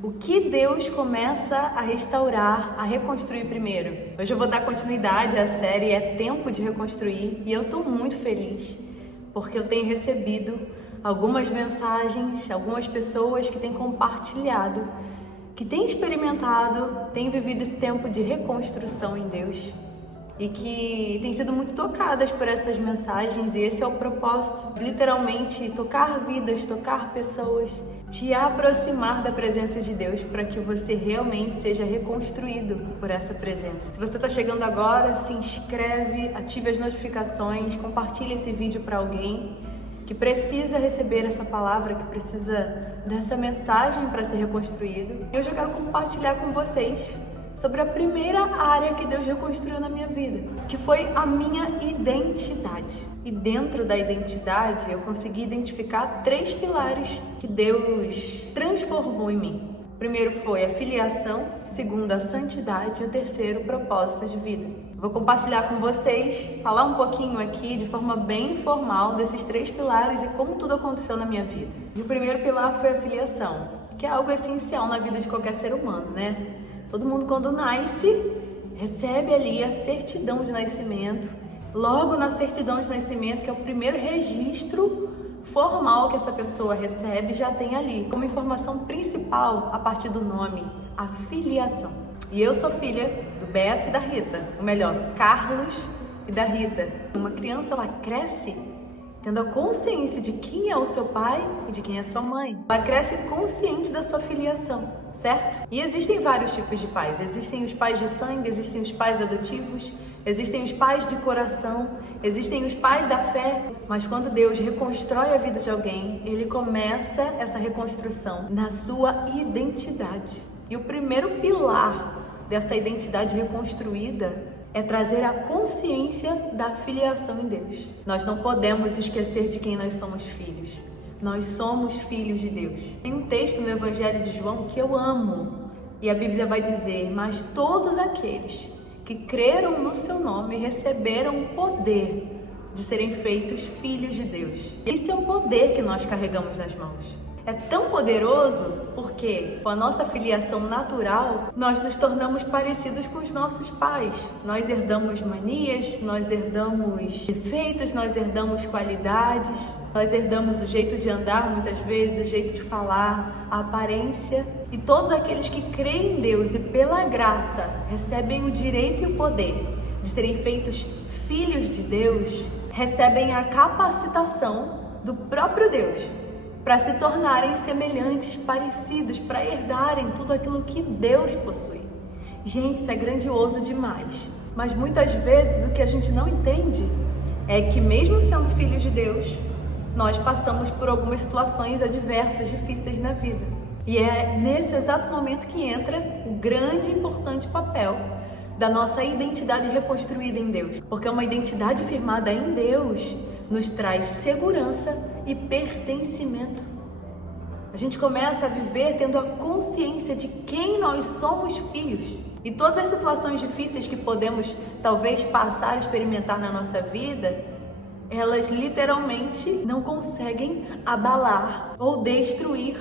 O que Deus começa a restaurar, a reconstruir primeiro? Hoje eu vou dar continuidade à série É Tempo de Reconstruir e eu estou muito feliz porque eu tenho recebido algumas mensagens, algumas pessoas que têm compartilhado, que têm experimentado, têm vivido esse tempo de reconstrução em Deus e que têm sido muito tocadas por essas mensagens, e esse é o propósito, de literalmente tocar vidas, tocar pessoas, te aproximar da presença de Deus para que você realmente seja reconstruído por essa presença. Se você está chegando agora, se inscreve, ative as notificações, compartilhe esse vídeo para alguém que precisa receber essa palavra, que precisa dessa mensagem para ser reconstruído. E hoje eu quero compartilhar com vocês sobre a primeira área que Deus reconstruiu na minha vida, que foi a minha identidade. E dentro da identidade eu consegui identificar 3 pilares que Deus transformou em mim. O primeiro foi a filiação, o segundo a santidade e o terceiro o propósito de vida. Vou compartilhar com vocês, falar um pouquinho aqui de forma bem informal desses 3 pilares e como tudo aconteceu na minha vida. E o primeiro pilar foi a filiação, que é algo essencial na vida de qualquer ser humano, né? Todo mundo, quando nasce, recebe ali a certidão de nascimento. Logo na certidão de nascimento, que é o primeiro registro formal que essa pessoa recebe, já tem ali como informação principal, a partir do nome, a filiação. E eu sou filha do Beto e da Rita, ou melhor, do Carlos e da Rita. Uma criança, ela cresce tendo a consciência de quem é o seu pai e de quem é a sua mãe. Ela cresce consciente da sua filiação, certo? E existem vários tipos de pais. Existem os pais de sangue, existem os pais adotivos, existem os pais de coração, existem os pais da fé. Mas quando Deus reconstrói a vida de alguém, Ele começa essa reconstrução na sua identidade. E o primeiro pilar dessa identidade reconstruída é trazer a consciência da filiação em Deus. Nós não podemos esquecer de quem nós somos filhos. Nós somos filhos de Deus. Tem um texto no Evangelho de João que eu amo. E a Bíblia vai dizer: mas todos aqueles que creram no seu nome receberam o poder de serem feitos filhos de Deus. Esse é o poder que nós carregamos nas mãos. É tão poderoso porque, com a nossa filiação natural, nós nos tornamos parecidos com os nossos pais. Nós herdamos manias, nós herdamos defeitos, nós herdamos qualidades, nós herdamos o jeito de andar, muitas vezes, o jeito de falar, a aparência. E todos aqueles que creem em Deus e pela graça recebem o direito e o poder de serem feitos filhos de Deus, recebem a capacitação do próprio Deus para se tornarem semelhantes, parecidos, para herdarem tudo aquilo que Deus possui. Gente, isso é grandioso demais. Mas muitas vezes o que a gente não entende é que, mesmo sendo filhos de Deus, nós passamos por algumas situações adversas, difíceis na vida. E é nesse exato momento que entra o grande e importante papel da nossa identidade reconstruída em Deus. Porque uma identidade firmada em Deus nos traz segurança e pertencimento. A gente começa a viver tendo a consciência de quem nós somos filhos. E todas as situações difíceis que podemos talvez passar, experimentar na nossa vida, elas literalmente não conseguem abalar ou destruir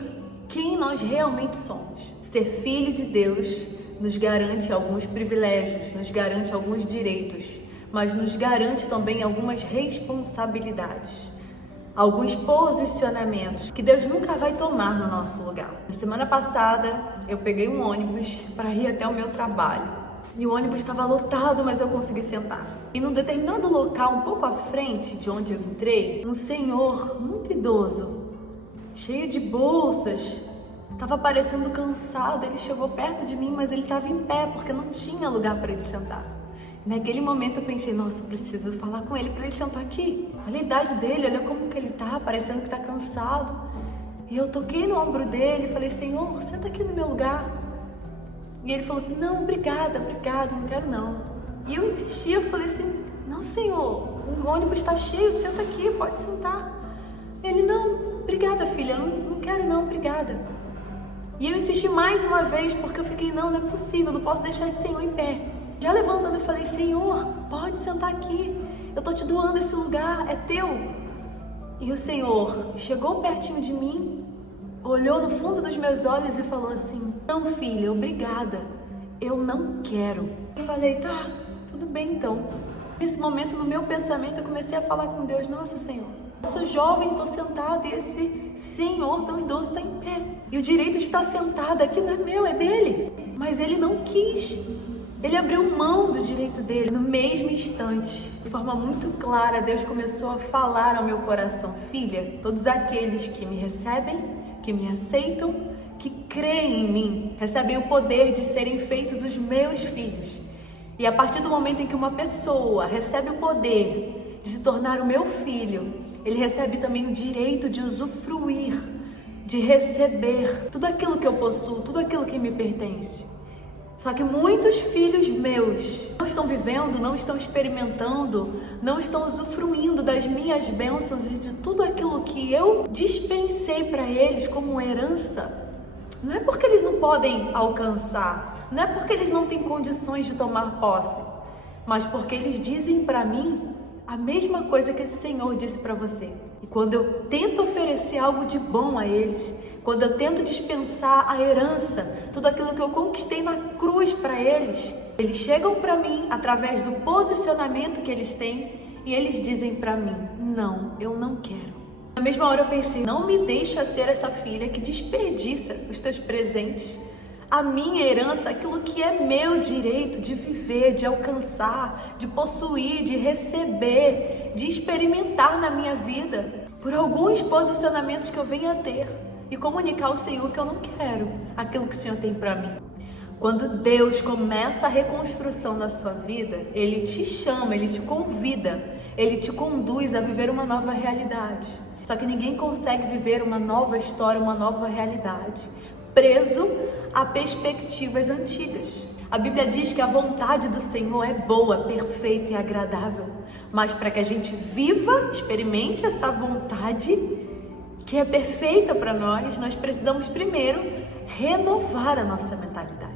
quem nós realmente somos. Ser filho de Deus nos garante alguns privilégios, nos garante alguns direitos, mas nos garante também algumas responsabilidades, alguns posicionamentos que Deus nunca vai tomar no nosso lugar. Na semana passada, eu peguei um ônibus para ir até o meu trabalho. E o ônibus estava lotado, mas eu consegui sentar. E num determinado local, um pouco à frente de onde eu entrei, um senhor muito idoso, cheio de bolsas, estava parecendo cansado. Ele chegou perto de mim, mas ele estava em pé, porque não tinha lugar para ele sentar. Naquele momento eu pensei: nossa, eu preciso falar com ele para ele sentar aqui. Olha a idade dele, olha como que ele tá, parecendo que tá cansado. E eu toquei no ombro dele e falei: Senhor, senta aqui no meu lugar. E ele falou assim: não, obrigada, não quero não. E eu insisti, eu falei assim: não, Senhor, o ônibus está cheio, senta aqui, pode sentar. Ele: não, obrigada, filha, não quero não, obrigada. E eu insisti mais uma vez, porque eu fiquei: não é possível, não posso deixar esse Senhor em pé. Já levantando, eu falei: Senhor, pode sentar aqui, eu tô te doando esse lugar, é teu. E o Senhor chegou pertinho de mim, olhou no fundo dos meus olhos e falou assim: não, filha, obrigada, eu não quero. Eu falei: tá, tudo bem então. Nesse momento, no meu pensamento, eu comecei a falar com Deus: nossa, Senhor, eu sou jovem, estou sentada e esse senhor tão idoso está em pé. E o direito de estar sentada aqui não é meu, é dele. Mas ele não quis. Ele abriu mão do direito dele. No mesmo instante, de forma muito clara, Deus começou a falar ao meu coração: filha, todos aqueles que me recebem, que me aceitam, que creem em mim, recebem o poder de serem feitos os meus filhos. E a partir do momento em que uma pessoa recebe o poder de se tornar o meu filho, ele recebe também o direito de usufruir, de receber tudo aquilo que eu possuo, tudo aquilo que me pertence. Só que muitos filhos meus não estão vivendo, não estão experimentando, não estão usufruindo das minhas bênçãos e de tudo aquilo que eu dispensei para eles como herança. Não é porque eles não podem alcançar, não é porque eles não têm condições de tomar posse, mas porque eles dizem para mim a mesma coisa que esse Senhor disse para você. E quando eu tento oferecer algo de bom a eles, quando eu tento dispensar a herança, tudo aquilo que eu conquistei na cruz para eles chegam para mim através do posicionamento que eles têm e eles dizem para mim: não, eu não quero. Na mesma hora eu pensei: não me deixa ser essa filha que desperdiça os teus presentes, a minha herança, aquilo que é meu direito de viver, de alcançar, de possuir, de receber, de experimentar na minha vida, por alguns posicionamentos que eu venha a ter, e comunicar ao Senhor que eu não quero aquilo que o Senhor tem para mim. Quando Deus começa a reconstrução na sua vida, Ele te chama, Ele te convida, Ele te conduz a viver uma nova realidade. Só que ninguém consegue viver uma nova história, uma nova realidade, preso a perspectivas antigas. A Bíblia diz que a vontade do Senhor é boa, perfeita e agradável. Mas para que a gente viva, experimente essa vontade que é perfeita para nós precisamos primeiro renovar a nossa mentalidade.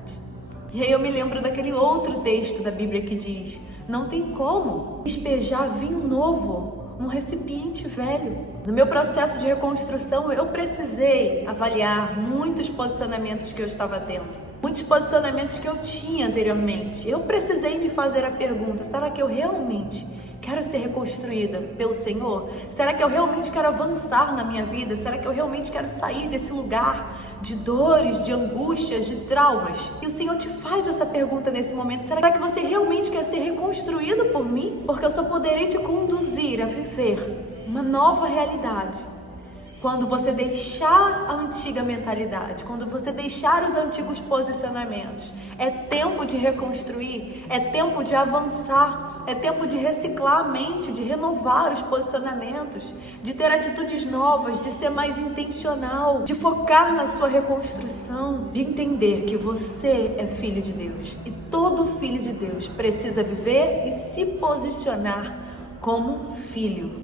E aí eu me lembro daquele outro texto da Bíblia que diz: não tem como despejar vinho novo num recipiente velho. No meu processo de reconstrução, eu precisei avaliar muitos posicionamentos que eu estava tendo, muitos posicionamentos que eu tinha anteriormente. Eu precisei me fazer a pergunta: será que eu realmente quero ser reconstruída pelo Senhor? Será que eu realmente quero avançar na minha vida? Será que eu realmente quero sair desse lugar de dores, de angústias, de traumas? E o Senhor te faz essa pergunta nesse momento: será que você realmente quer ser reconstruído por mim? Porque eu só poderei te conduzir a viver uma nova realidade quando você deixar a antiga mentalidade, quando você deixar os antigos posicionamentos. É tempo de reconstruir, é tempo de avançar, é tempo de reciclar a mente, de renovar os posicionamentos, de ter atitudes novas, de ser mais intencional, de focar na sua reconstrução, de entender que você é filho de Deus e todo filho de Deus precisa viver e se posicionar como filho.